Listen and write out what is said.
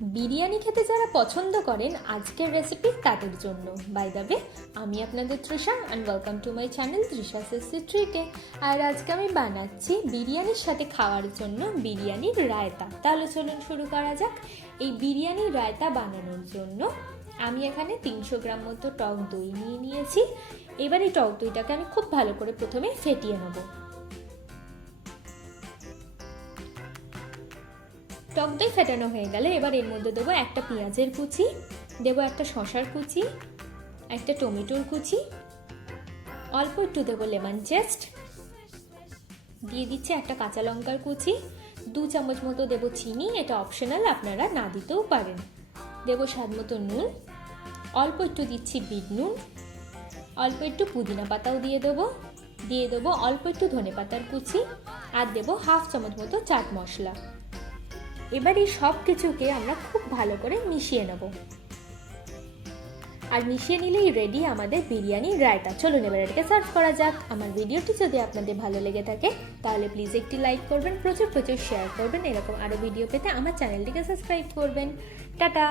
বিরিয়ানি খেতে যারা পছন্দ করেন আজকের রেসিপি তাদের জন্য। বাই দ্য ওয়ে, আমি আপনাদের Trisha and welcome to my channel Trisha সেসি ট্রিটে। আর আজকে আমি বানাচ্ছি বিরিয়ানির সাথে খাওয়ার জন্য বিরিয়ানির রায়তা। তাহলে চলুন শুরু করা যাক। এই বিরিয়ানির রায়তা বানানোর জন্য আমি এখানে 300 গ্রাম মতো টক দই নিয়ে নিয়েছি। এবার এই টক দইটাকে আমি খুব ভালো করে প্রথমে ফেটিয়ে নেব। টক দই ফেটানো হয়ে গেলে এবার এর মধ্যে দেবো একটা পেঁয়াজের কুচি, দেবো একটা শশার কুচি, একটা টমেটোর কুচি, অল্প একটু দেবো লেমন জেস্ট, দিয়ে দিচ্ছি একটা কাঁচা লঙ্কার কুচি, 2 চামচ মতো দেবো চিনি, এটা অপশনাল, আপনারা না দিতেও পারেন। দেবো স্বাদ মতো নুন, অল্প একটু দিচ্ছি বিট নুন, অল্প একটু পুদিনা পাতাও দিয়ে দেবো অল্প একটু ধনে পাতার কুচি, আর দেবো 1/2 চামচ মতো চাট মশলা। এবার এই সব কিছুকে আমরা খুব ভালো করে মিশিয়ে নেব। আর মিশিয়ে নিলেই রেডি আমাদের বিরিয়ানির রায়তা। চলুন এবার এটাকে সার্ভ করা যাক। আমার ভিডিওটি যদি আপনাদের ভালো লেগে থাকে তাহলে প্লিজ একটি লাইক করবেন, প্রচুর শেয়ার করবেন। এরকম আরও ভিডিও পেতে আমার চ্যানেলটিকে সাবস্ক্রাইব করবেন। টাটা।